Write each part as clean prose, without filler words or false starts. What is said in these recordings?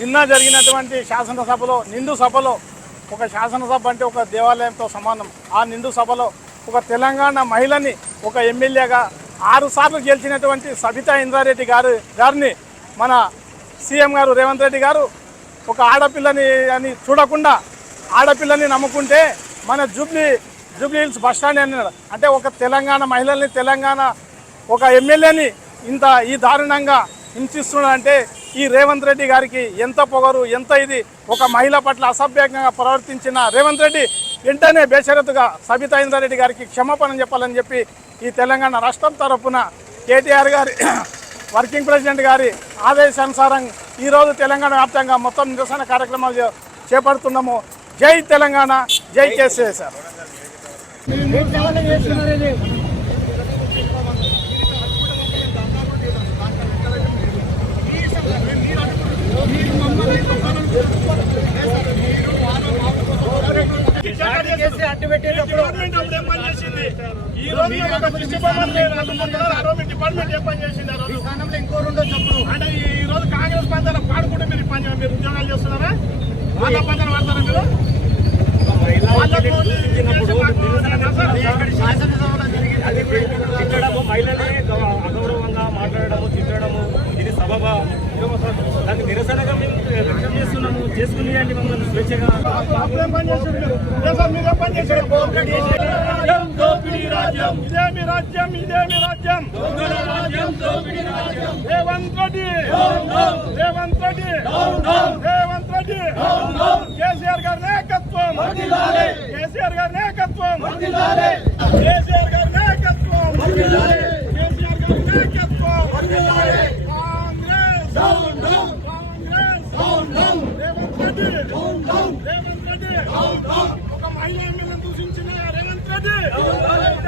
నిన్న జరిగినటువంటి శాసనసభలో నిండు సభలో ఒక శాసనసభ అంటే ఒక దేవాలయంతో సమానం. ఆ నిండు సభలో ఒక తెలంగాణ మహిళని ఒక ఎమ్మెల్యేగా 6 సార్లు గెలిచినటువంటి సబితా ఇంద్రారెడ్డి గారిని మన సీఎం గారు రేవంత్ రెడ్డి గారు ఒక ఆడపిల్లని అని చూడకుండా ఆడపిల్లని నమ్ముకుంటే మన జూబ్లీ హిల్స్ బస్టాండ్ అన్నాడు. అంటే ఒక తెలంగాణ మహిళల్ని తెలంగాణ ఒక ఎమ్మెల్యేని ఈ దారుణంగా హింసిస్తున్నాడంటే ఈ రేవంత్ రెడ్డి గారికి ఎంత పొగరు, ఎంత ఇది. ఒక మహిళ పట్ల అసభ్యంగా ప్రవర్తించిన రేవంత్ రెడ్డి వెంటనే బేషరతుగా సబితా ఇంద్రారెడ్డి గారికి క్షమాపణ చెప్పాలని చెప్పి ఈ తెలంగాణ రాష్ట్రం తరఫున కేటీఆర్ గారి వర్కింగ్ ప్రెసిడెంట్ గారి ఆదేశానుసారం ఈరోజు తెలంగాణ వ్యాప్తంగా మొత్తం నిరసన కార్యక్రమాలు చేపడుతున్నాము. జై తెలంగాణ, జై కేసీఆర్ సార్. ఈరోజు కాంగ్రెస్ పంచాలు పాడుకుంటే మీరు ఉద్యోగాలు చేస్తున్నారా? వాళ్ళ పంచాలు వాడతారా మీరు? తిట్టడము, మహిళలే అగౌరవంగా మాట్లాడము, తిట్టడము ఇది సబబా? దానికి నిరసనగా మేము వ్యక్తం చేస్తున్నాము. చేసుకునేయండి మమ్మల్ని స్వేచ్ఛగా. ఇదేమి రాజ్యం, ఇదేమి రాజ్యం, రేవంత్ రెడ్డి, రేవంత్ రెడ్డి, రేవంత్ రెడ్డి, కేసీఆర్ గారి నాయకత్వం, కేసీఆర్ గారి నాయకత్వం, కేసీఆర్ గారి నాయకత్వం, కేసీఆర్ గారి నాయకత్వం, ఒక మహిళా ఎమ్మెల్యేను దూషించిన రేవంత్ రెడ్డి,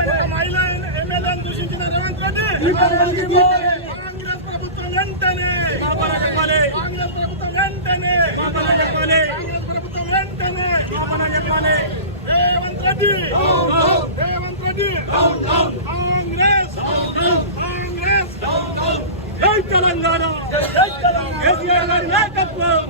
ఒక మహిళా ఎమ్మెల్యేను దూషించిన రేవంత్ రెడ్డి, కాంగ్రెస్ ప్రభుత్వం వెంటనే, కాంగ్రెస్ ప్రభుత్వం వెంటనే, కాంగ్రెస్ ప్రభుత్వం వెంటనే రేవంత్ రెడ్డి, రేవంత్ రెడ్డి, కాంగ్రెస్, కాంగ్రెస్, జై తెలంగాణ, కేసీఆర్ గారి నాయకత్వం.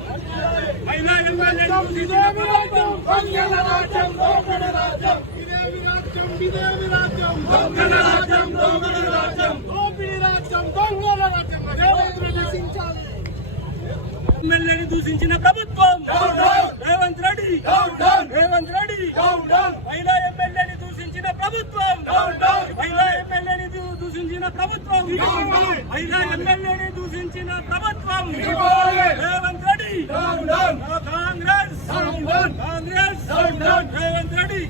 మహిళా ఎమ్మెల్యేను ఇదేమి రాజ్యం, దొంగల రాజ్యం, దోపిడీ రాజ్యం, ఇదేమి రాజ్యం, ఇదేమి రాజ్యం, దొంగల రాజ్యం, దోపిడీ రాజ్యం, దోపిడీ రాజ్యం, దొంగల రాజ్యం. రేవంత్ రెడ్డి దూషించాలి. ఎమ్మెల్యేని దూషించిన ప్రభుత్వం రేవంత్ రెడ్డి, రేవంత్ రెడ్డి, మహిళా ఎమ్మెల్యేని దూషించిన ప్రభుత్వం, మహిళా ఎమ్మెల్యేని దూషించిన ప్రభుత్వం, మహిళా ఎమ్మెల్యేని దూషించిన ప్రభుత్వం, రేవంత్ రెడ్డి, కాంగ్రెస్, కాంగ్రెస్, రేవంత్ రెడ్డి.